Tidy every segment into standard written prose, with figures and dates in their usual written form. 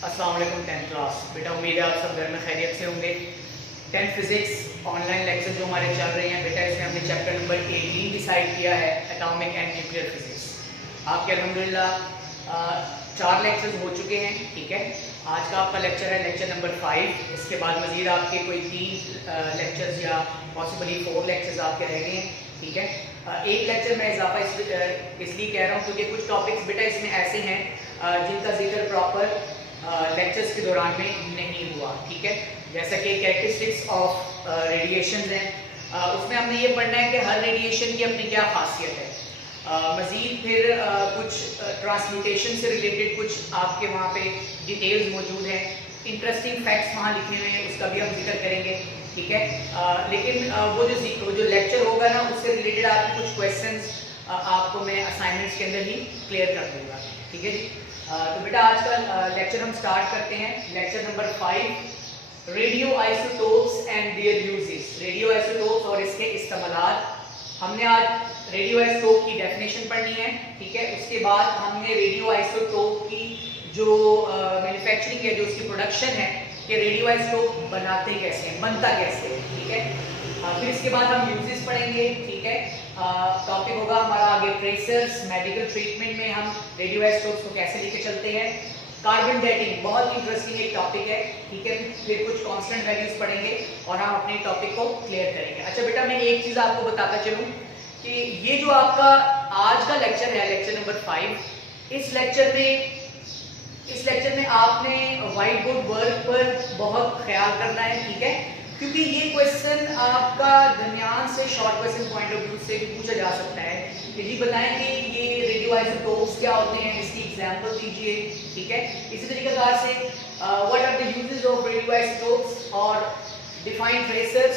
अस्सलाम वालेकुम 10th class. बेटा उम्मीद है आप सब घर में खैरियत से होंगे। 10th फिजिक्स ऑनलाइन लेक्चर जो हमारे चल रहे हैं बेटा, इसमें हमने चैप्टर नंबर 18 डिसाइड किया है, एटॉमिक एंड न्यूक्लियर फिजिक्स। आपके अल्हम्दुलिल्लाह 4 लेक्चर्स हो चुके हैं। ठीक है, आज का आपका लेक्चर है लेक्चर नंबर 5। इसके बाद मजीद आपके कोई 3 लेक्चर्स या पॉसिबली 4 लेक्चर्स आपके रह गए हैं। ठीक है, एक लेक्चर में इजाफा इसलिए कह रहा हूँ क्योंकि कुछ टॉपिक्स बेटा इसमें ऐसे हैं जिनका जिक्र प्रॉपर लेक्चर्स के दौरान में नहीं हुआ। ठीक है, जैसा कि कैरेक्टरिस्टिक्स ऑफ रेडिएशन हैं, उसमें हमने ये पढ़ना है कि हर रेडिएशन की अपनी क्या खासियत है। मज़ीद फिर कुछ ट्रांसम्यूटेशन से रिलेटेड कुछ आपके वहाँ पे डिटेल्स मौजूद हैं, इंटरेस्टिंग फैक्ट्स वहाँ लिखे हुए हैं, उसका भी हम जिक्र करेंगे। ठीक है, लेकिन वो जो लेक्चर होगा ना, उससे रिलेटेड आपके कुछ क्वेश्चंस आपको मैं असाइनमेंट्स के अंदर ही क्लियर कर दूँगा। ठीक है जी, तो बेटा आज का लेक्चर हम स्टार्ट करते हैं। Lecture number 5, radio isotopes and there uses. Radio isotopes और इसके इस्तेमालात। हमने आज रेडियो आइसोटोप की डेफिनेशन पढ़नी है। ठीक है, उसके बाद हमने रेडियो आइसोटोप की जो मैन्युफैक्चरिंग है, जो उसकी प्रोडक्शन है, कि रेडियो आइसोटोप बनाते कैसे हैं, बनता कैसे है। ठीक है, फिर इसके बाद हम यूजेस पढ़ेंगे। ठीक है, टॉपिक होगा हमारा आगे ट्रेसर्स। मेडिकल ट्रीटमेंट में हम रेडियो आइसोटोप्स को कैसे लेके चलते हैं। कार्बन डेटिंग बहुत इंटरेस्टिंग एक टॉपिक है। ठीक है, फिर कुछ कांस्टेंट वैल्यूज पढ़ेंगे और हम अपने टॉपिक को क्लियर करेंगे। अच्छा बेटा, मैं एक चीज आपको बताता चलूं कि ये जो आपका आज का लेक्चर है, लेक्चर नंबर 5, इस लेक्चर में आपने व्हाइट बोर्ड वर्क पर बहुत ख्याल करना है। ठीक है, क्योंकि ये क्वेश्चन आपका दरमियान से short question point of view से भी पूछा जा सकता है कि जी बताएं कि ये रेडियो आइसोटोप्स क्या होते हैं, इसकी एग्जांपल दीजिए। ठीक है, इसी तरीके से what are the uses of radio isotopes और डिफाइन ट्रेसर्स,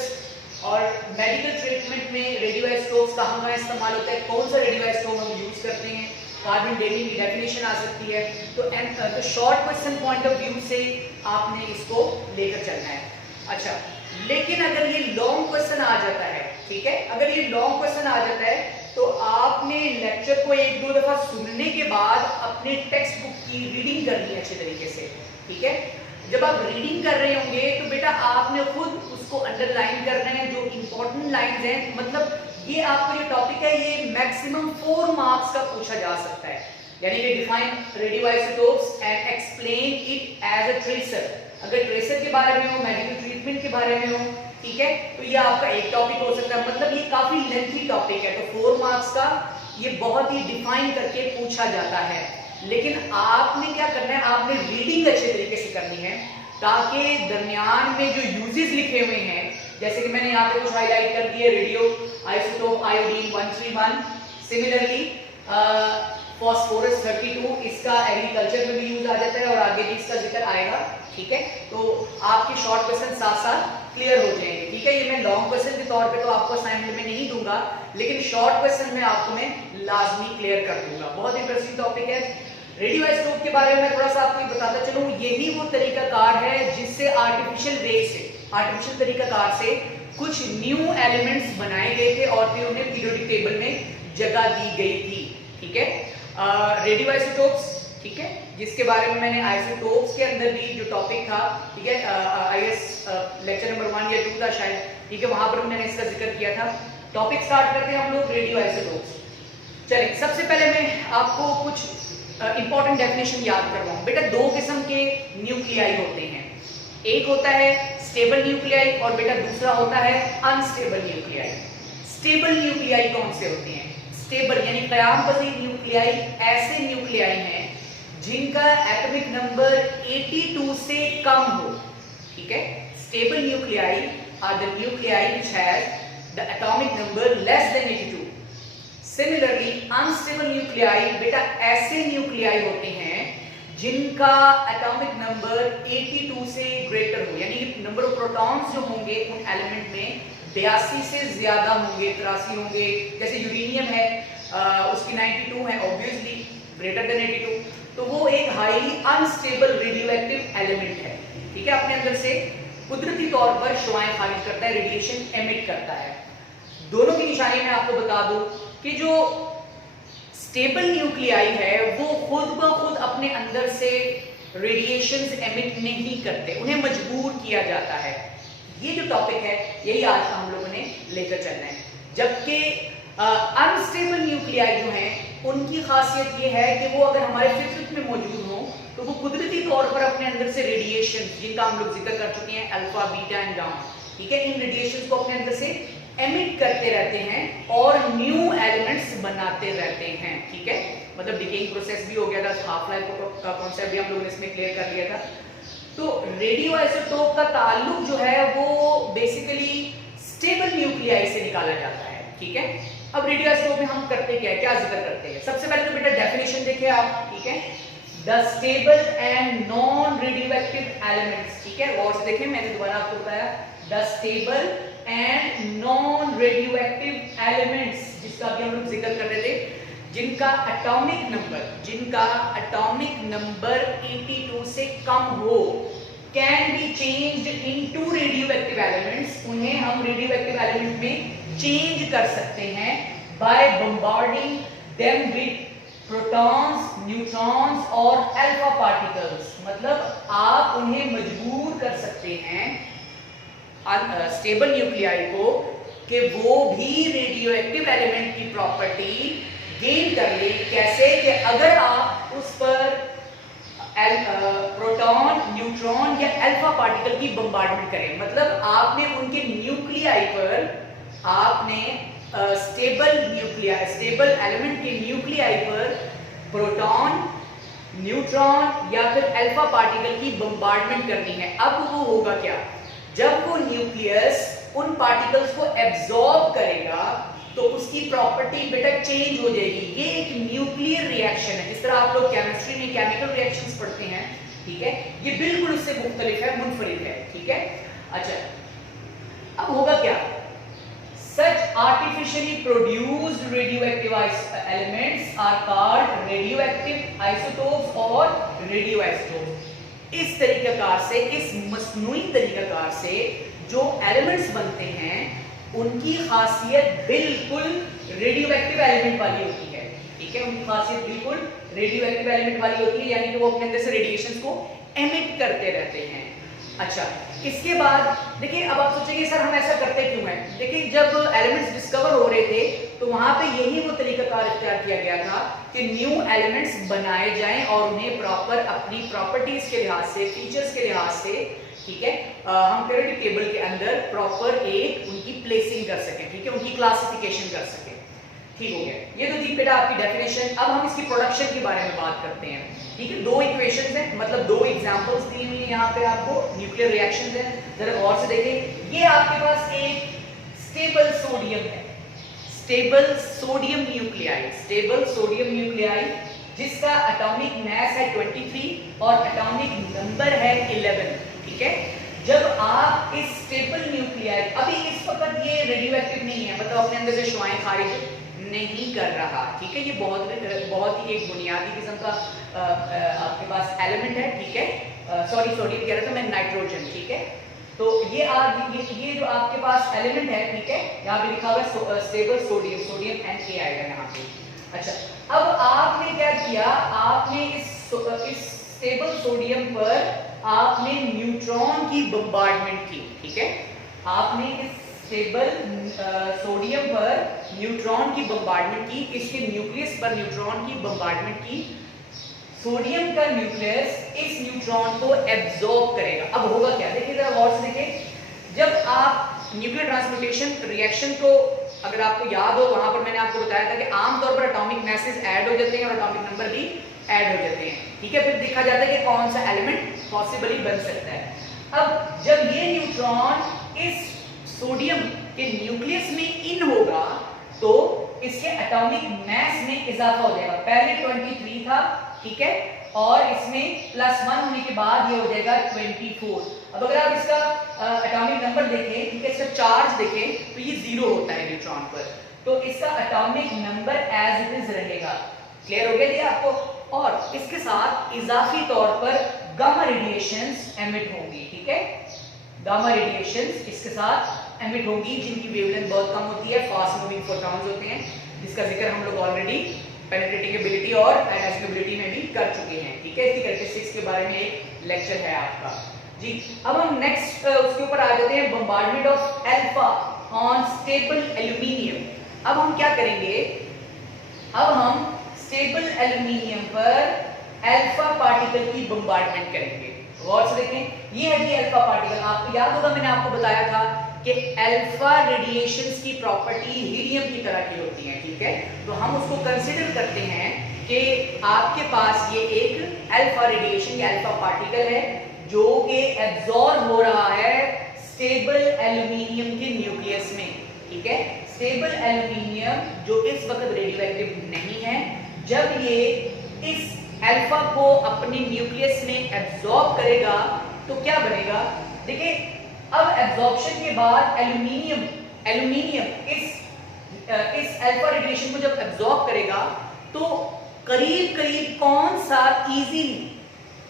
और मेडिकल ट्रीटमेंट में रेडियो आइसोटोप्स कहाँ इस्तेमाल होता है, कौन सा रेडियो आइसोटोप हम यूज करते हैं, कार्बन डेटिंग की डेफिनेशन आ सकती है। तो short question point of view से आपने इसको लेकर चलना है। अच्छा, लेकिन अगर ये लॉन्ग क्वेश्चन आ जाता है, ठीक है, अगर ये लॉन्ग क्वेश्चन आ जाता है तो आपने लेक्चर को 1-2 दफा सुनने के बाद अपने टेक्स्ट बुक की रीडिंग करनी है अच्छे तरीके से। ठीक है, जब आप रीडिंग कर रहे होंगे तो बेटा आपने खुद उसको अंडरलाइन करना है, जो इंपॉर्टेंट लाइंस हैं। मतलब ये आपका जो टॉपिक है ये मैक्सिमम 4 मार्क्स का पूछा जा सकता है, यानी कि define radio isotopes and explain it as a tracer. अगर ट्रेसर के बारे में हो, मेडिकल ट्रीटमेंट के बारे में हो, ठीक है, तो ये आपका एक टॉपिक हो सकता है। मतलब ये काफी लेंथी टॉपिक है, तो 4 मार्क्स का ये बहुत ही डिफाइन करके पूछा जाता है। लेकिन आपने क्या करना है, आपने रीडिंग अच्छे तरीके से करनी है ताकि दरमियान में जो यूजेस लिखे हुए हैं, जैसे कि मैंने यहाँ पे कुछ हाईलाइट कर दिए, radio isotope iodine 131, similarly phosphorus 32, इसका एग्रीकल्चर में भी यूज आ जाता है और आगे भी इसका जिक्र आएगा। ठीक है, तो आपके शॉर्ट क्वेश्चन साथ साथ क्लियर हो जाएंगे। ठीक है, ये मैं लॉन्ग क्वेश्चन के तौर पे तो आपको असाइनमेंट में नहीं दूंगा, लेकिन शॉर्ट क्वेश्चन में आपको मैं लाजमी क्लियर कर दूंगा। बहुत इंटरेस्टिंग टॉपिक है। रेडियो आइसोटोप के बारे में थोड़ा सा आपको बताता चलूं, यही वो तरीकाकार है जिससे आर्टिफिशियल तरीकाकार से कुछ न्यू एलिमेंट्स बनाए गए थे और फिर उन्हें पीरियोडिक टेबल में जगह दी गई थी। ठीक है, रेडियो आइसोटोप्स, ठीक है, जिसके बारे में मैंने आइसोटोप्स के अंदर भी जो टॉपिक था, ठीक है, लेक्चर नंबर 1 या 2 था शायद, ठीक है, वहां पर भी मैंने इसका जिक्र किया था। टॉपिक स्टार्ट करते हैं हम लोग रेडियो आइसोटोप्स। चलिए, सबसे पहले मैं आपको कुछ इंपॉर्टेंट डेफिनेशन याद करवाऊं। बेटा 2 किस्म के न्यूक्लियाई होते हैं, एक होता है स्टेबल न्यूक्लियाई और बेटा दूसरा होता है अनस्टेबल न्यूक्लियाई। स्टेबल न्यूक्लियाई कौन से होते हैं? स्टेबल यानी कयाम पजीर न्यूक्लियाई ऐसे न्यूक्लियाई हैं जिनका एटॉमिक नंबर 82 से कम हो। ठीक है, stable nuclei are the nuclei which has the atomic number less than 82। Similarly unstable nuclei बेटा ऐसे न्यूक्लियाई होते हैं जिनका एटॉमिक नंबर 82 से ग्रेटर हो, यानी नंबर ऑफ प्रोटॉन्स जो होंगे उन एलिमेंट में 82 से ज्यादा होंगे, 83 होंगे। जैसे यूरेनियम है, उसकी 92 है, ऑब्वियसली ग्रेटर देन 82, तो वो एक हाईली अनस्टेबल रेडियोएक्टिव एलिमेंट है। ठीक है, अपने अंदर से कुदरती तौर पर शुआएं खारिज करता है, रेडिएशन एमिट करता है। दोनों की निशानी मैं आपको बता दूं कि जो स्टेबल न्यूक्लियाई है वो खुद ब खुद अपने अंदर से रेडिएशंस एमिट नहीं करते, उन्हें मजबूर किया जाता है। ये जो टॉपिक है यही आज का हम लोगों ने लेकर चलना है। जबकि अनस्टेबल न्यूक्लियाई जो हैं उनकी खासियत ये है कि वो अगर हमारे फितरत में मौजूद हो तो वो कुदरती तौर पर अपने अंदर से रेडिएशन, जिनका हम लोग जिक्र कर चुके हैं, अल्फा, बीटा एंड गामा, ठीक है, इन रेडिएशन को अपने अंदर से एमिट करते रहते हैं और न्यू एलिमेंट्स बनाते रहते हैं, ठीक है। मतलब डिकेइंग प्रोसेस भी हो गया था, हाफ लाइफ का कॉन्सेप्ट भी हम लोगों ने इसमें क्लियर कर लिया था। तो रेडियो आइसोटोप का ताल्लुक जो है वो बेसिकली स्टेबल न्यूक्लियाई से निकाला जाता है, ठीक है। अब रेडियो आइसोटोप में हम करते क्या है, क्या जिक्र करते हैं? सबसे पहले तो बेटा डेफिनेशन देखिए आप, ठीक है, the stable and non radioactive elements, ठीक है, और से देखें, मैंने दोबारा आपको बताया, the stable and non radioactive elements, जिसका अभी हम लोग जिक्र कर रहे थे, जिनका एटॉमिक नंबर 82 से कम हो, can be changed into radioactive elements, उन्हें हम रेडियोएक्टिव एलिमेंट में चेंज कर सकते हैं by bombarding them with protons, neutrons और अल्फा पार्टिकल्स। मतलब आप उन्हें मजबूर कर सकते हैं स्टेबल न्यूक्लियाई को कि वो भी रेडियोएक्टिव एलिमेंट की प्रॉपर्टी गेन कर ले। कैसे? कि अगर आप उस पर प्रोटॉन, न्यूट्रॉन या अल्फा पार्टिकल की बम्बार्डमेंट करें, मतलब आपने उनके न्यूक्लियाई पर, आपने स्टेबल एलिमेंट के न्यूक्लियाई पर प्रोटॉन, न्यूट्रॉन या फिर अल्फा पार्टिकल की बम्बार्डमेंट करनी है। अब वो होगा क्या? जब वो न्यूक्लियस उन पार्टिकल्स को एब्जॉर्ब करेगा तो उसकी प्रॉपर्टी बेटा चेंज हो जाएगी। ये एक न्यूक्लियर रिएक्शन है, जिस तरह आप लोग केमिस्ट्री में केमिकल रिएक्शंस पढ़ते हैं, ठीक है, ये बिल्कुल उससे मुख्तलिफ है, मुनफरिद है, ठीक है। अच्छा, अब होगा क्या? Such artificially produced radioactive elements are called radioactive isotopes or radioisotopes। इस तरीकाकार से, इस मसनूई तरीकाकार से जो एलिमेंट्स बनते हैं उनकी खासियत बिल्कुल रेडियोएक्टिव एलिमेंट वाली होती है, ठीक है, उनकी खासियत बिल्कुल रेडियोएक्टिव एलिमेंट वाली होती है, यानी कि वो अपने अंदर से रेडिएशंस को एमिट करते रहते हैं। अच्छा, इसके बाद देखिए, अब आप सोचेंगे सर हम ऐसा करते क्यों हैं? देखिए, जब एलिमेंट्स डिस्कवर हो रहे थे तो वहां पे यही वो तरीकाकार इख्तियार किया गया था कि न्यू एलिमेंट्स बनाए जाएं और उन्हें प्रॉपर अपनी प्रॉपर्टीज के लिहाज से, फीचर्स के लिहाज से, ठीक है, हम पीरियोडिक टेबल के अंदर प्रॉपर एक उनकी प्लेसिंग कर सकें, ठीक है, उनकी क्लासिफिकेशन कर सकें। ठीक हो गया, ये तो थी बेटा आपकी डेफिनेशन। अब हम इसकी प्रोडक्शन के बारे में बात करते हैं, ठीक है। दो इक्वेशंस हैं, मतलब दो एग्जांपल्स दी हुई है यहाँ पे आपको, न्यूक्लियर रिएक्शंस हैं। जरा गौर से देखें, ये आपके पास एक स्टेबल सोडियम है, स्टेबल सोडियम न्यूक्लियाई, जिसका एटॉमिक मास है 23 और एटॉमिक नंबर है 11, ठीक है। जब आप इस स्टेबल न्यूक्लियाई, अभी इस वक्त ये रेडियोएक्टिव नहीं है, मतलब अपने अंदर से शुआएं खारिज नहीं कर रहा, ठीक है, ये बहुत ही एक बुनियादी किस्म का आपके पास एलिमेंट है, ठीक है। सॉरी, सोडियम कह रहा था मैं, नाइट्रोजन, ठीक है। तो ये जो आपके पास एलिमेंट है, ठीक है, यहाँ पे लिखा हुआ है स्टेबल सोडियम Na आएगा यहाँ पे। अच्छा, अब आपने क्या किया, आपने इस स्टेबल सोडियम पर आपने न्यूट्रॉन की बम्बार्डमेंट की, ठीक है, आपने इस स्टेबल सोडियम पर न्यूट्रॉन की बम्बार्डमेंट की, इसके न्यूक्लियस पर न्यूट्रॉन की बम्बार्डमेंट की। सोडियम का न्यूक्लियस इस न्यूट्रॉन को एब्जॉर्ब करेगा। अब होगा क्या, देखिए जरा गौर से देखिए, जब आप न्यूक्लियर ट्रांसम्यूटेशन रिएक्शन को, अगर आपको याद हो, वहां पर मैंने आपको बताया था कि आमतौर पर एटॉमिक मैसेज ऐड हो जाते हैं और एटॉमिक नंबर भी ऐड हो जाते हैं, ठीक है। फिर देखा जाता है कि कौन सा एलिमेंट पॉसिबली बन सकता है। अब जब ये न्यूट्रॉन इस सोडियम के न्यूक्लियस में इन होगा तो इसके एटॉमिक मास में इजाफा हो जाएगा। पहले 23 था, ठीक है, और इसमें +1 होने के बाद ये हो जाएगा 24। अब अगर आप इसका एटॉमिक नंबर देखें, ठीक है, इसका चार्ज देखें तो ये 0 होता है न्यूट्रॉन पर, तो इसका atomic number as it is रहेगा। क्लियर हो गया जी आपको? और इसके साथ इजाफी तौर पर गामा रेडिएशंस एमिट होंगी, ठीक है, गामा रेडिएशंस इसके साथ एमिट होंगी, जिनकी वेवलेंथ बहुत कम होती है, फास्ट मूविंग फोटॉन्स होते हैं, जिसका जिक्र हम लोग ऑलरेडी पेनिट्रेटिंग एबिलिटी और एनालिसिबिलिटी में भी कर चुके हैं, ठीक है। इसकी कैरेक्टरिस्टिक्स के बारे में एक लेक्चर है आपका जी। अब हम नेक्स्ट उसके ऊपर आ जाते हैं, bombardment of alpha on stable aluminium. अब हम क्या करेंगे, अब हम स्टेबल एल्यूमिनियम पर अल्फा पार्टिकल की बम्बार्डमेंट करेंगे। गौर से देखें, ये है कि अल्फा पार्टिकल, आपको याद होगा मैंने आपको बताया था कि अल्फा रेडिएशंस की प्रॉपर्टी हीलियम की तरह की होती है, ठीक है। तो हम उसको कंसीडर करते हैं कि आपके पास ये एक अल्फा रेडिएशन या अल्फा पार्टिकल है जो कि एब्जॉर्ब हो रहा है स्टेबल एल्यूमिनियम के न्यूक्लियस में, ठीक है। स्टेबल एल्यूमिनियम जो इस वक्त रेडियोएक्टिव नहीं है, जब ये इस अल्फा को अपने न्यूक्लियस में एब्जॉर्ब करेगा तो क्या बनेगा, देखिए अब एब्जॉर्प्शन के बाद एल्यूमिनियम इस अल्फा रेडिएशन को जब एब्जॉर्ब करेगा तो करीब करीब कौन सा इजीली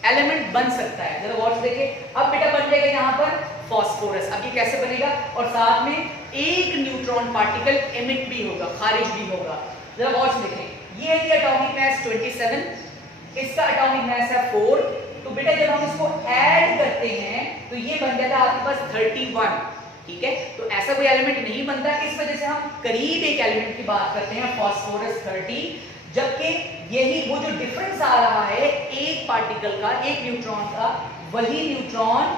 एलिमेंट बन सकता है, जरा गौर से देखिए। अब बेटा बन जाएगा यहाँ पर फास्फोरस। अब ये कैसे बनेगा, और साथ में एक न्यूट्रॉन पार्टिकल एमिट भी होगा, खारिज भी होगा। जरा गौर से देखें, ये है एटॉमिक मास 27, इसका एटॉमिक मास है 4। तो बेटा जब हम इसको ऐड करते हैं तो ये बन जाता है आपके पास 31, ठीक है। तो ऐसा कोई एलिमेंट नहीं बनता, इस वजह से हम करीब एक एलिमेंट की बात करते हैं, फास्फोरस 30, जबकि यही वो जो डिफरेंस आ रहा है एक पार्टिकल का, एक न्यूट्रॉन का, वही न्यूट्रॉन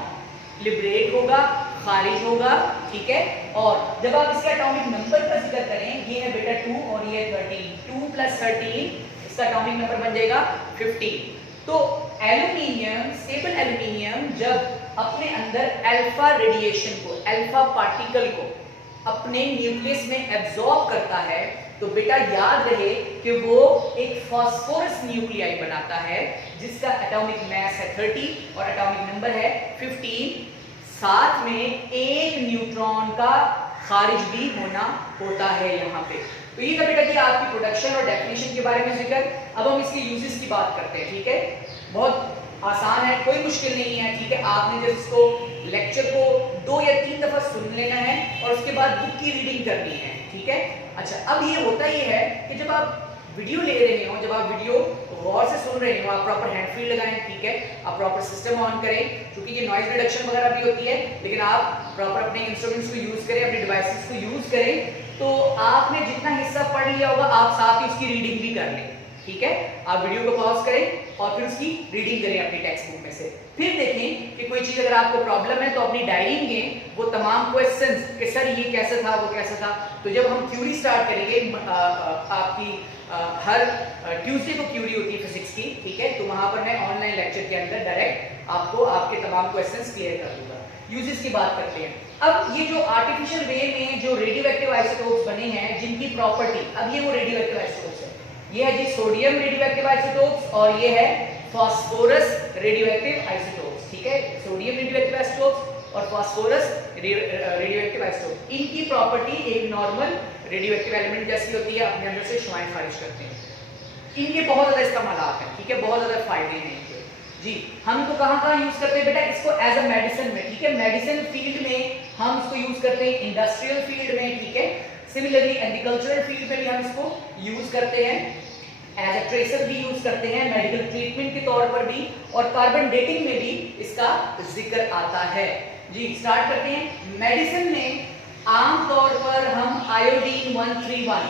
लिबरेट होगा, खारिज होगा, ठीक है। और जब आप इसके एटॉमिक नंबर का जिक्र करें, ये है बेटा 2 और ये 13, 2 + 13, इसका एटॉमिक नंबर बन जाएगा 15। तो एल्यूमिनियम, स्टेबल एल्यूमिनियम जब अपने अंदर अल्फा रेडिएशन को, अल्फा पार्टिकल को अपने न्यूक्लियस में एब्जॉर्ब करता है तो बेटा याद रहे कि वो एक फास्फोरस न्यूक्लियाई बनाता है जिसका एटॉमिक मास है 30 और एटॉमिक नंबर है 15। साथ में एक न्यूट्रॉन का खारिज भी होना होता है यहाँ पे। तो ये था बेटा कि आपकी प्रोडक्शन और डेफिनेशन के बारे में जिक्र। अब हम इसके यूजेस की बात करते हैं, ठीक है। बहुत आसान है, कोई मुश्किल नहीं है, ठीक है। आपने जब इसको लेक्चर को 2 या 3 दफा सुन लेना है और उसके बाद बुक की रीडिंग करनी है, ठीक है। अच्छा, अब ये होता ही है कि जब आप वीडियो ले रहे हो, जब आप वीडियो गौर से सुन रहे हो, आप प्रॉपर हैंड फ्री लगाएं, ठीक है। आप प्रॉपर सिस्टम ऑन करें, क्योंकि ये नॉइज रिडक्शन वगैरह भी होती है, लेकिन आप प्रॉपर अपने इंस्ट्रूमेंट्स को यूज करें, अपने डिवाइसेस को यूज करें। तो आपने जितना हिस्सा पढ़ लिया होगा आप साथ ही उसकी रीडिंग भी कर लें, ठीक है। आप वीडियो को पॉज करें और फिर उसकी रीडिंग करें अपनी टेक्स्ट बुक में से। फिर देखें कि कोई चीज अगर आपको प्रॉब्लम है तो अपनी डायरी में वो तमाम क्वेश्चंस कि सर ये कैसा था, वो कैसा था। तो जब हम थ्योरी स्टार्ट करेंगे, आपकी हर ट्यूसडे को थ्योरी होती है फिजिक्स की, ठीक है। तो वहां पर मैं ऑनलाइन लेक्चर के अंदर डायरेक्ट आपको आपके तमाम क्वेश्चंस क्लियर कर दूंगा। यूजेस की बात करते हैं। अब ये जो आर्टिफिशियल वे में जो रेडियोएक्टिव आइसोटोप्स बने हैं जिनकी प्रॉपर्टी, अब ये वो रेडियोएक्टिव आइसोटोप्स है, ये है जी सोडियम रेडियोएक्टिव आइसोटोप्स और ये है फास्फोरस रेडियोएक्टिव आइसोटोप्स, ठीक है। सोडियम रेडियोएक्टिव आइसोटोप्स और फास्फोरस रेडियोएक्टिव आइसोटोप, इनकी प्रॉपर्टी एक नॉर्मल रेडियोएक्टिव एलिमेंट जैसी होती है, अपने अंदर से शुआएं खारिज करते हैं। इनके बहुत ज्यादा इस्तेमालात हैं, ठीक है, बहुत ज्यादा फायदे हैं इनके जी। हम तो कहाँ यूज करते हैं बेटा इसको, एज अ मेडिसिन में, ठीक है। मेडिसिन फील्ड में हम इसको यूज करते हैं, इंडस्ट्रियल फील्ड में, ठीक है। सिमिलरली एग्रीकल्चरल फील्ड में भी हम इसको यूज करते हैं, एज अ ट्रेसर भी यूज करते हैं, मेडिकल ट्रीटमेंट के तौर पर भी, और कार्बन डेटिंग में भी इसका जिक्र आता है जी। स्टार्ट करते हैं। मेडिसिन में आमतौर पर हम आयोडीन 131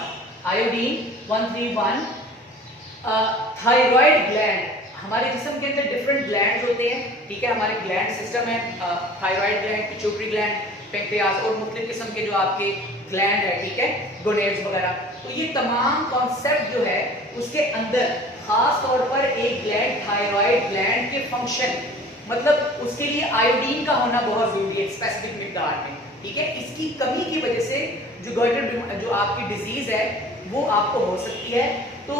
थायराइड ग्लैंड, हमारे जिस्म के अंदर डिफरेंट ग्लैंड्स होते हैं, ठीक है। हमारे ग्लैंड सिस्टम है, thyroid gland, pituitary gland, pancreas और मुख्तलिफ किस्म के जो आपके ग्लैंड है, ठीक है, गोनेड्स वगैरह। तो ये तमाम कॉन्सेप्ट जो है उसके अंदर खास तौर पर एक ग्लैंड, थायराइड ग्लैंड के फंक्शन, मतलब उसके लिए आयोडीन का होना बहुत जरूरी है स्पेसिफिक मिकदार में, ठीक है। इसकी कमी की वजह से जो आपकी डिजीज है वो आपको हो सकती है। तो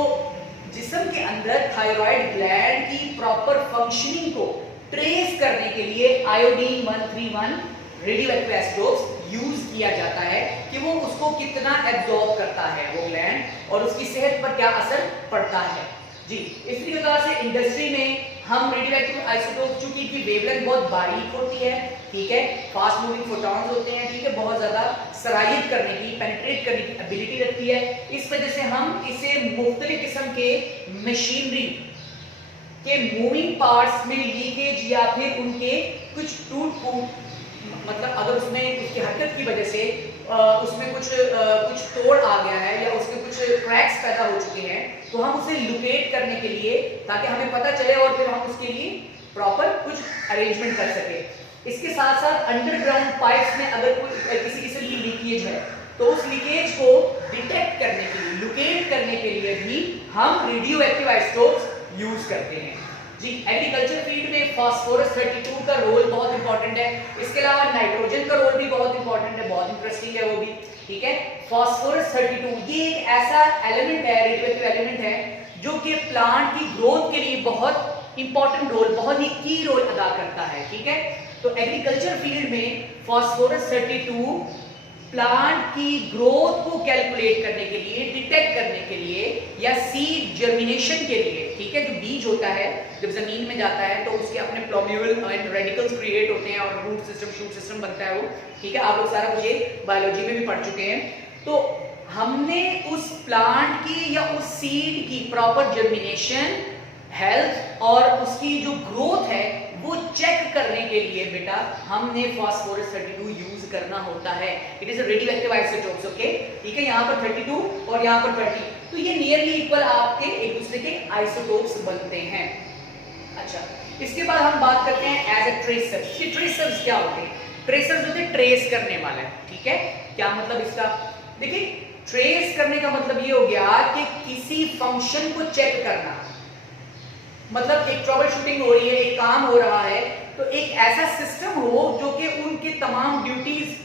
जिस्म के अंदर थायराइड ग्लैंड की प्रॉपर फंक्शनिंग को ट्रेस करने के लिए आयोडीन 131 रेडियोएक्टिव आइसोटोप्स यूज किया जाता है कि वो उसको कितना एब्जॉर्ब करता है वो ग्लैंड और उसकी सेहत पर क्या असर पड़ता है। जी, इसी प्रकार से इंडस्ट्री में हम रेडियोएक्टिव आइसोटोप, चूंकि इनकी वेवलेंथ बहुत बारीक होती है, ठीक है, फास्ट मूविंग फोटॉन्स होते हैं, ठीक है, बहुत ज्यादा सराहित करने की, पेनिट्रेट करने की एबिलिटी रखती है, इस वजह से हम इसे मुख्तलिफ किस्म के मशीनरी के मूविंग पार्ट्स में लीकेज या फिर उनके कुछ टूट फूट, मतलब अगर उसमें उसकी हरकत की वजह से उसमें कुछ तोड़ आ गया है या उसके कुछ क्रैक्स पैदा हो चुके हैं, तो हम उसे लोकेट करने के लिए, ताकि हमें पता चले और फिर हम उसके लिए प्रॉपर कुछ अरेंजमेंट कर सके। इसके साथ साथ अंडरग्राउंड पाइप्स में अगर कोई किसी किस्म की लीकेज है, तो उस लीकेज को डिटेक्ट करने के लिए, लोकेट करने के लिए भी हम रेडियो एक्टिव आइसोटोप्स यूज करते हैं। जी, एग्रीकल्चर फील्ड में फास्फोरस 32 का रोल बहुत इंपॉर्टेंट है। इसके अलावा नाइट्रोजन का रोल भी बहुत इंपॉर्टेंट है, बहुत इंटरेस्टिंग है वो भी, ठीक है। फास्फोरस 32 ये एक ऐसा एलिमेंट है, रेडियोएक्टिव एलिमेंट है, जो कि प्लांट की ग्रोथ के लिए बहुत इंपॉर्टेंट रोल, बहुत ही की रोल अदा करता है, ठीक है। तो एग्रीकल्चर फील्ड में फास्फोरस 32 प्लांट की ग्रोथ को कैलकुलेट करने के लिए, डिटेक्ट करने के लिए, या सीड जर्मिनेशन के लिए, ठीक है, जो बीज होता है जब जमीन में जाता है तो उसके अपने प्लोम्यूल एंड रेडिकल्स क्रिएट होते हैं और रूट सिस्टम, शूट सिस्टम बनता है वो, ठीक है, आप लोग सारा कुछ ये बायोलॉजी में भी पढ़ चुके हैं। तो हमने उस प्लांट की या उस सीड की प्रॉपर जर्मिनेशन, हेल्थ और उसकी जो ग्रोथ है वो चेक करने के लिए बेटा हमने फास्फोरस 32 यूज करना होता है। It is a radioactive isotopes, okay, ठीक है, यहाँ पर 32 और यहाँ पर 30, तो ये नियरली इक्वल आपके एक दूसरे के आइसोटोप्स बनते हैं। अच्छा, इसके बाद हम बात करते हैं एज ए ट्रेसर्स। ये ट्रेसर्स क्या होते हैं? ट्रेसर्स होते हैं ट्रेस करने वाला, ठीक है। क्या मतलब इसका? देखिए, ट्रेस करने का मतलब ये हो गया कि किसी फंक्शन को चेक करना, मतलब एक ट्रबल शूटिंग हो रही है, एक काम हो रहा है, तो एक ऐसा सिस्टम हो जो कि उनके तमाम ड्यूटीज,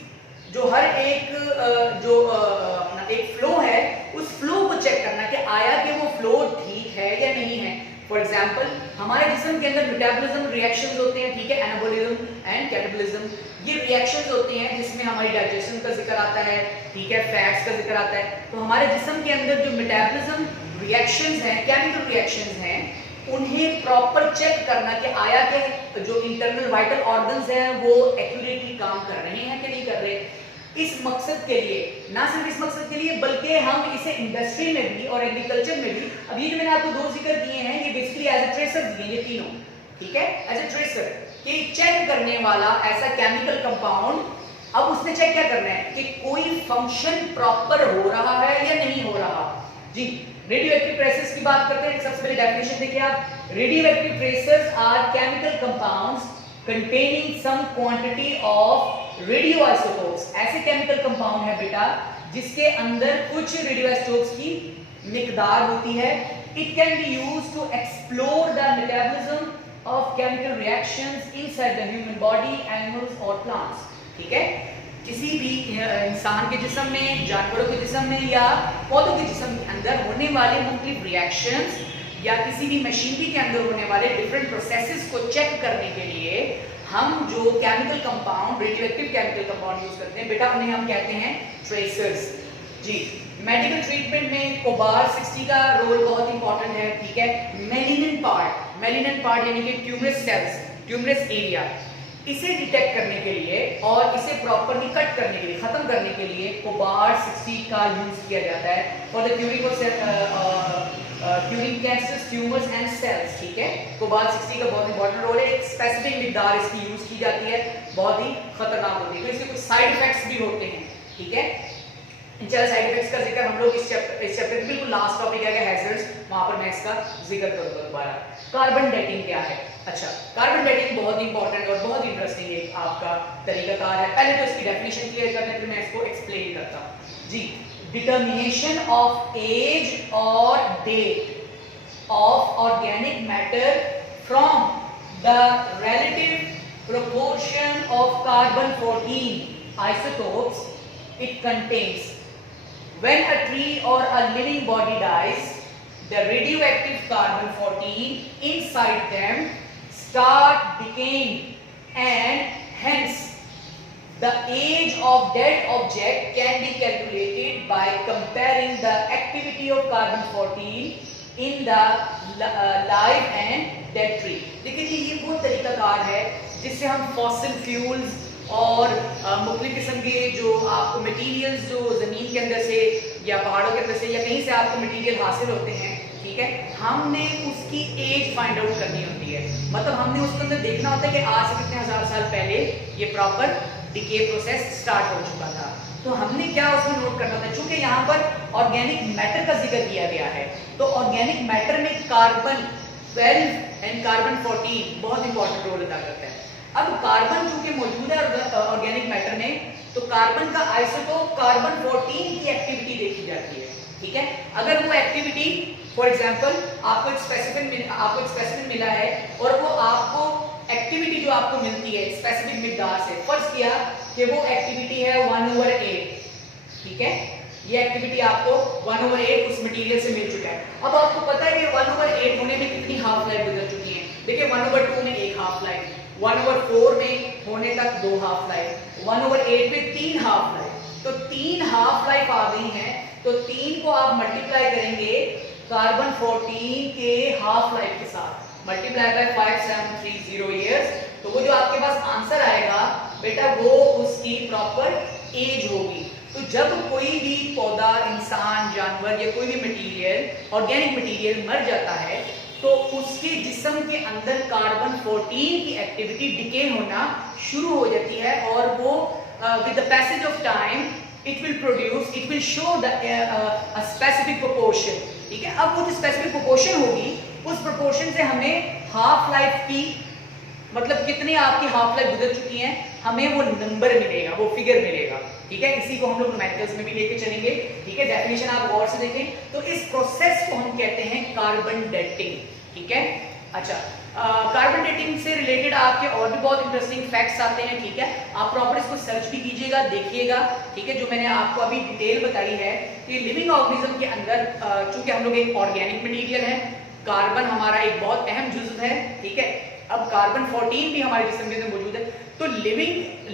जो हर एक अपना एक फ्लो है, उस फ्लो को चेक करना कि आया कि वो फ्लो ठीक है या नहीं है। फॉर एग्जांपल, हमारे जिस्म के अंदर मेटाबॉलिज्म रिएक्शंस होते हैं, ठीक है, एनाबॉलिज्म एंड कैटाबॉलिज्म, ये रिएक्शंस होते हैं जिसमें हमारी डाइजेशन का जिक्र आता है, ठीक है, फैट्स का जिक्र आता है। तो हमारे जिस्म के अंदर जो मेटाबॉलिज्म रिएक्शंस हैं, केमिकल रिएक्शंस हैं, उन्हें प्रॉपर चेक करना कि आया कि जो इंटरनल वाइटल ऑर्गन्स हैं वो एक्यूरेटली काम कर रहे हैं कि नहीं कर रहे। इस मकसद के लिए, ना सिर्फ इस मकसद के लिए, बल्कि हम इसे इंडस्ट्री में भी और एग्रीकल्चर में भी, अब ये जो मैंने आपको दो जिक्र किए हैं, ये बेसिकली एज ए ट्रेसर दिए, ये तीनों, ठीक है, एज ए ट्रेसर कि चेक करने वाला ऐसा केमिकल कंपाउंड। अब उसने चेक क्या करना है कि कोई फंक्शन प्रॉपर हो रहा है या नहीं हो रहा। जी, रेडियोएक्टिव ट्रेसेस की बात करते हैं। सबसे पहले डेफिनेशन देखिए आप, radioactive traces are chemical compounds containing some quantity of radioisotopes. ऐसे केमिकल कंपाउंड है बेटा जिसके अंदर कुछ रेडियोआइसोटोप्स की मिकदार होती है। It can be used to explore the metabolism of chemical reactions inside the human body, animals और प्लांट्स, ठीक है। किसी भी इंसान के जिस्म में, जानवरों के जिस्म में या पौधों के जिस्म के अंदर होने वाले मुख्तलिफ रिएक्शंस या किसी भी मशीनरी के अंदर होने वाले डिफरेंट प्रोसेसेस को चेक करने के लिए हम जो chemical compound, radioactive chemical compound use करते हैं बेटा, उन्हें हम कहते हैं ट्रेसर्स। जी, मेडिकल ट्रीटमेंट में कोबार 60 का रोल बहुत इंपॉर्टेंट है, ठीक है। मेलिनन पार्ट यानी कि ट्यूमरस सेल्स, ट्यूमरस एरिया, इसे डिटेक्ट करने के लिए और इसे प्रॉपर्ली कट करने के लिए, खत्म करने के लिए कोबार 60 का यूज किया जाता है for the curing cancers, tumours and cells, ठीक है। कोबार 60 का बहुत इंपॉर्टेंट रोल है। एक स्पेसिफिक मिकदार इसकी यूज की जाती है, बहुत ही खतरनाक होती है, तो इसके कुछ साइड इफेक्ट्स भी होते हैं, ठीक है। इन चार साइड इफेक्ट्स का जिक्र हम लोग इस चैप्टर के बिल्कुल लास्ट टॉपिक है हैजर्ड्स, वहां पर मैं इसका जिक्र करूंगा दोबारा। कार्बन डेटिंग क्या है? अच्छा, कार्बन डेटिंग बहुत इंपॉर्टेंट और बहुत इंटरेस्टिंग एक आपका तरीकाकार है। पहले तो इसकी डेफिनेशन क्लियर करने फिर मैं इसको एक्सप्लेन करता हूं। जी, डिटर्मिनेशन ऑफ एज और date of organic matter from the relative proportion of carbon 14 isotopes it contains. When a tree or a living body dies, the radioactive carbon 14 inside them start decaying, and hence the age of dead object can be calculated by comparing the activity of carbon 14 in the live and dead tree. देखिए जी, ये वो तरीकाकार है जिससे हम fossil fuels और मुख्तलिफ किस्म के जो आपको मटेरियल्स जो ज़मीन के अंदर से या पहाड़ों के अंदर से या कहीं से आपको मटेरियल हासिल होते हैं, ठीक है, हमने उसकी एज फाइंड आउट करनी होती है। मतलब हमने उसके अंदर देखना होता है कि आज से कितने हज़ार साल पहले ये प्रॉपर डिके प्रोसेस स्टार्ट हो चुका था। तो हमने क्या उसमें नोट करना था, चूंकि यहाँ पर ऑर्गेनिक मैटर का जिक्र किया गया है, तो ऑर्गेनिक मैटर में कार्बन 12 एंड कार्बन 14 बहुत इंपॉर्टेंट रोल अदा करता है। अब कार्बन चूंकि मौजूद है ऑर्गेनिक मैटर में, तो कार्बन का आइसोटोप कार्बन 14 की एक्टिविटी देखी जाती है, ठीक है। अगर वो एक्टिविटी फॉर एग्जांपल आपको एक स्पेसिफिक मिला है और वो आपको एक्टिविटी जो आपको मिलती है स्पेसिफिक मिकदार से, फर्ज किया कि वो एक्टिविटी है 1/8, ठीक है, ये एक्टिविटी आपको 1/8 उस मटेरियल से मिल चुका है। अब आपको पता है कि 1/8 होने में कितनी हाफ लाइफ गुजर चुकी है। देखिए 1/2 में 1 हाफ लाइफ, 1/4 में होने तक 2 हाफ लाइफ, 1/8 में 3 हाफ लाइफ, तो 3 हाफ लाइफ आ गई हैं। तो 3 को आप मल्टीप्लाई करेंगे कार्बन 14 के हाफ लाइफ के साथ, मल्टीप्लाई बाय 5730 इयर्स, तो वो जो आपके पास आंसर आएगा बेटा वो उसकी प्रॉपर एज होगी। तो जब कोई भी पौधा, इंसान, जानवर या कोई भी मटेरियल ऑर्गेनिक मटेरियल मर जाता है तो उसके जिस्म के अंदर कार्बन 14 की एक्टिविटी डिके होना शुरू हो जाती है और वो with the passage of time it will show the specific proportion, ठीक है। अब वो जो स्पेसिफिक प्रोपोर्शन होगी उस प्रोपोर्शन से हमें हाफ लाइफ की मतलब कितनी आपकी हाफ लाइफ गुजर चुकी है हमें वो नंबर मिलेगा, वो फिगर मिलेगा, ठीक है। इसी को हम लोग न्यूमेरिकल्स में भी लेके चलेंगे, ठीक है। डेफिनेशन आप गौर से देखें तो इस प्रोसेस को हम कहते हैं कार्बन डेटिंग, ठीक है। अच्छा, कार्बन डेटिंग से रिलेटेड आपके और भी बहुत इंटरेस्टिंग फैक्ट्स आते हैं, ठीक है। आप प्रॉपर इसको सर्च भी कीजिएगा, देखिएगा, ठीक है। जो मैंने आपको अभी डिटेल बताई है कि लिविंग ऑर्गेनिज्म के अंदर चूंकि हम लोग एक ऑर्गेनिक मटेरियल है, कार्बन हमारा एक बहुत अहम जुज़्व है, ठीक है। अब कार्बन 14 भी हमारे जिस्म के अंदर मौजूद है। तो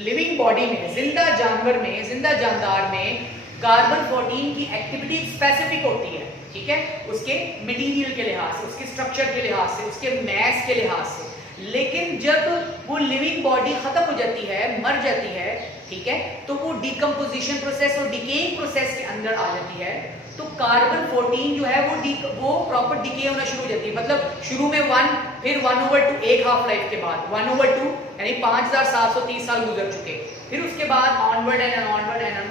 लिविंग बॉडी में, जिंदा जानवर में, जिंदा जानदार में कार्बन 14 की एक्टिविटी स्पेसिफिक होती है, ठीक है, उसके मटेरियल के लिहाज से, उसके स्ट्रक्चर के लिहाज से, उसके मैस के लिहाज से। लेकिन जब वो लिविंग बॉडी खत्म हो जाती है, मर जाती है, ठीक है, तो वो डिकम्पोजिशन प्रोसेस और डिकेइंग प्रोसेस के अंदर आ जाती है। तो कार्बन 14 जो है वो प्रॉपर डिके होना शुरू हो जाती है। मतलब शुरू में 1, फिर 1/2 एक हाफ लाइफ के बाद 1/2 यानी 5730 साल गुजर चुके, फिर उसके बाद ऑनवर्ड एंड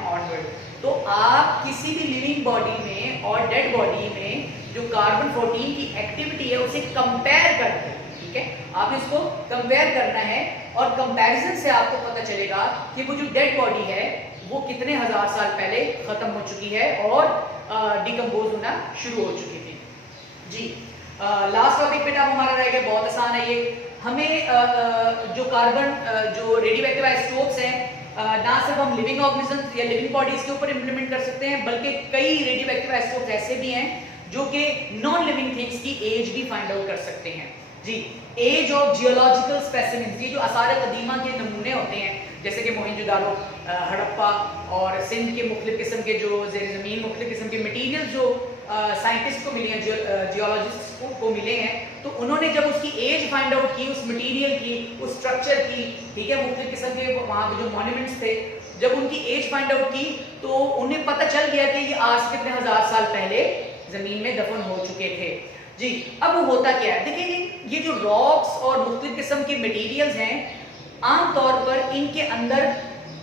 ऑनवर्ड। तो आप किसी भी लिविंग बॉडी में और डेड बॉडी में जो कार्बन 14 की एक्टिविटी है उसे कंपेयर करते हैं, ठीक है। आप इसको कंपेयर करना है और कंपैरिजन से आपको पता चलेगा कि वो जो डेड बॉडी है वो कितने हजार साल पहले खत्म हो चुकी है और डिकम्पोज होना शुरू हो चुकी थी। जी, लास्ट टॉपिक बेटा हमारा रहेगा, बहुत आसान है ये। हमें जो कार्बन जो रेडियोएक्टिव आइसोटोप्स हैं, ना सिर्फ हम लिविंग ऑर्गेनिजम्स या लिविंग बॉडीज के ऊपर इंप्लीमेंट कर सकते हैं, बल्कि कई रेडियोएक्टिव आइसोटोप्स ऐसे भी हैं जो कि नॉन लिविंग थिंग्स की एज भी फाइंड आउट कर सकते हैं। जी, एज ऑफ जियोलॉजिकल स्पेसिमेंस, ये जो आसार कदीमा के नमूने होते हैं जैसे कि मोहनजोदारो, हड़प्पा और सिंध के मुख्तलिफ किस्म के जो ज़ेर ज़मीन मुख्तलिफ किस्म के मटीरियल जो साइंटिस्ट को मिले हैं, जियोलॉजिस्ट को मिले हैं, तो उन्होंने जब उसकी एज फाइंड आउट की, उस मटीरियल की, उस स्ट्रक्चर की, ठीक है, मुख्तलिफ किस्म के वहाँ के जो मॉन्यूमेंट्स थे, जब उनकी एज फाइंड आउट की तो उन्हें पता चल गया कि ये आज कितने हजार साल पहले ज़मीन में दफन हो चुके थे। जी, अब वो होता क्या है, देखिए ये जो रॉक्स और मुख्तलिफ किस्म के मटीरियल्स हैं, आमतौर पर इनके अंदर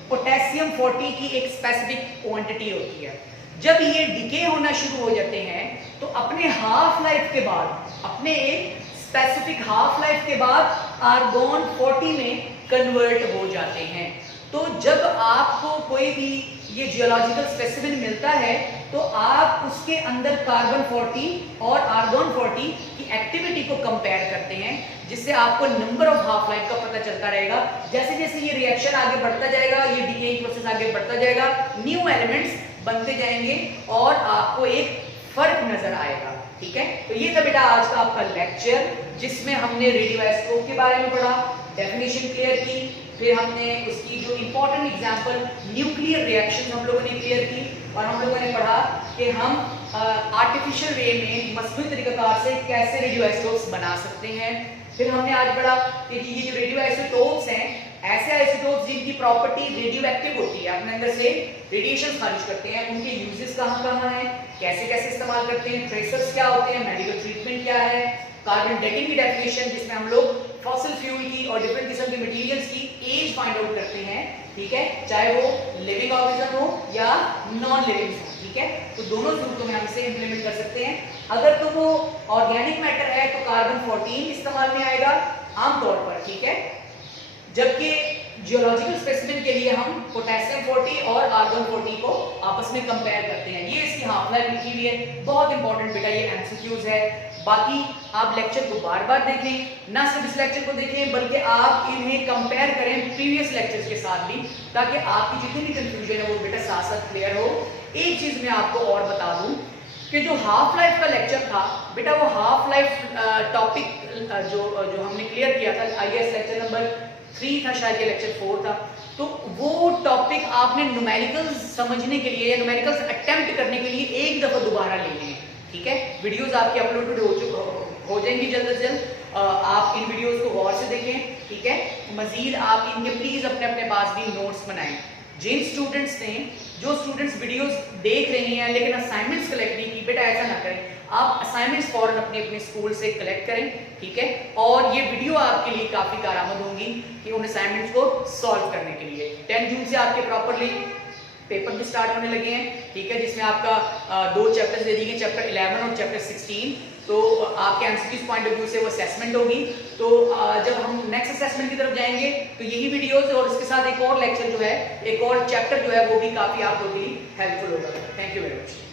पोटेशियम 40 की एक स्पेसिफिक क्वांटिटी होती है। जब ये डिके होना शुरू हो जाते हैं तो अपने हाफ लाइफ के बाद, अपने एक स्पेसिफिक हाफ लाइफ के बाद आर्गॉन 40 में कन्वर्ट हो जाते हैं। तो जब आपको कोई भी ये जियोलॉजिकल स्पेसिमेन मिलता है तो आप उसके अंदर कार्बन 40 और आर्गॉन 40 की एक्टिविटी को कंपेयर करते हैं, जिससे आपको नंबर ऑफ हाफ लाइफ का पता चलता रहेगा। जैसे जैसे ये रिएक्शन आगे बढ़ता जाएगा, ये डिकेइंग प्रोसेस आगे बढ़ता जाएगा, न्यू एलिमेंट्स बनते जाएंगे और आपको एक फर्क नजर आएगा, ठीक है। तो ये था बेटा आज का आपका लेक्चर, जिसमें हमने रेडियोआइसोटोप के बारे में पढ़ा, डेफिनेशन क्लियर की, फिर हमने उसकी जो इंपॉर्टेंट एग्जांपल न्यूक्लियर रिएक्शन हम लोगों ने क्लियर की, और हम लोगों ने पढ़ा कि हम आर्टिफिशियल वे में मसनूई तरीक़ाकार से कैसे रेडियो आइसोटोप्स बना सकते हैं। फिर हमने आज पढ़ा कि ये जो रेडियो आइसोटोप्स हैं, ऐसे आइसोटोप्स जिनकी प्रॉपर्टी रेडियो एक्टिव होती है, अपने अंदर से रेडिएशन खारिज करते हैं, उनके यूजेस कहाँ कहाँ हैं, कैसे कैसे इस्तेमाल करते हैं, ट्रेसर्स क्या होते हैं, मेडिकल ट्रीटमेंट क्या है, कार्बन डेटिंग की डेफिनेशन जिसमें हम लोग फॉसिल फ्यूल की और डिफरेंट किस्म के मटेरियल्स की एज फाइंड आउट करते हैं, ठीक है, चाहे वो लिविंग ऑर्गेनिज्म हो या नॉन लिविंग हो, ठीक है। तो दोनों सूरतों में हम इसे इंप्लीमेंट कर सकते हैं। अगर तो वो ऑर्गेनिक मैटर है तो कार्बन 14 इस्तेमाल में आएगा आमतौर पर, ठीक है, जबकि जियोलॉजिकल स्पेसिमेन के लिए हम पोटेशियम 40 और आर्गन 40 को आपस में कंपेयर करते हैं। ये इसकी हाफ लाइफ लिखी हुई है, बहुत इंपॉर्टेंट बेटा, ये एमसीक्यूज है। बाकी आप लेक्चर को बार बार देखें, ना सिर्फ इस लेक्चर को देखें बल्कि आप इन्हें कंपेयर करें प्रीवियस लेक्चर्स के साथ भी, ताकि आपकी जितनी भी कंफ्यूजन है वो बेटा साथ साथ क्लियर हो। एक चीज मैं आपको और बता दूं कि जो हाफ लाइफ का लेक्चर था बेटा, वो हाफ लाइफ टॉपिक जो हमने क्लियर किया था, आईएएस लेक्चर नंबर 3 था, शायद ये लेक्चर 4 था, तो वो टॉपिक आपने न्यूमेरिकल्स समझने के लिए या न्यूमेरिकल्स अटेम्प्ट करने के लिए एक दफा दोबारा लेने हैं, ठीक है। वीडियोस आपकी अपलोडेड हो जाएंगी जल्द से जल्द, आप इन वीडियोस को गौर से देखें, ठीक है। मजीद आप इनके प्लीज अपने अपने पास भी नोट्स बनाएं। जिन स्टूडेंट्स ने जो स्टूडेंट्स वीडियोस देख रहे हैं लेकिन असाइनमेंट्स कलेक्ट नहीं की, बेटा ऐसा ना करें, आप असाइनमेंट्स फौरन अपने अपने स्कूल से कलेक्ट करें, ठीक है। और ये वीडियो आपके लिए काफी कारआमद होंगी कि उन असाइनमेंट्स को सॉल्व करने के लिए। 10 जून से आपके प्रॉपरली पेपर भी स्टार्ट होने लगे हैं, ठीक है, जिसमें आपका 2 चैप्टर्स दे दिए, चैप्टर 11 और चैप्टर 16। तो आपके एमसीक्यूज पॉइंट ऑफ व्यू से वो असेसमेंट होगी। तो जब हम नेक्स्ट असेसमेंट की तरफ जाएंगे तो यही वीडियोस और इसके साथ एक और लेक्चर जो है, एक और चैप्टर जो है, वो भी काफी आपके लिए हेल्पफुल होगा। Thank you very much.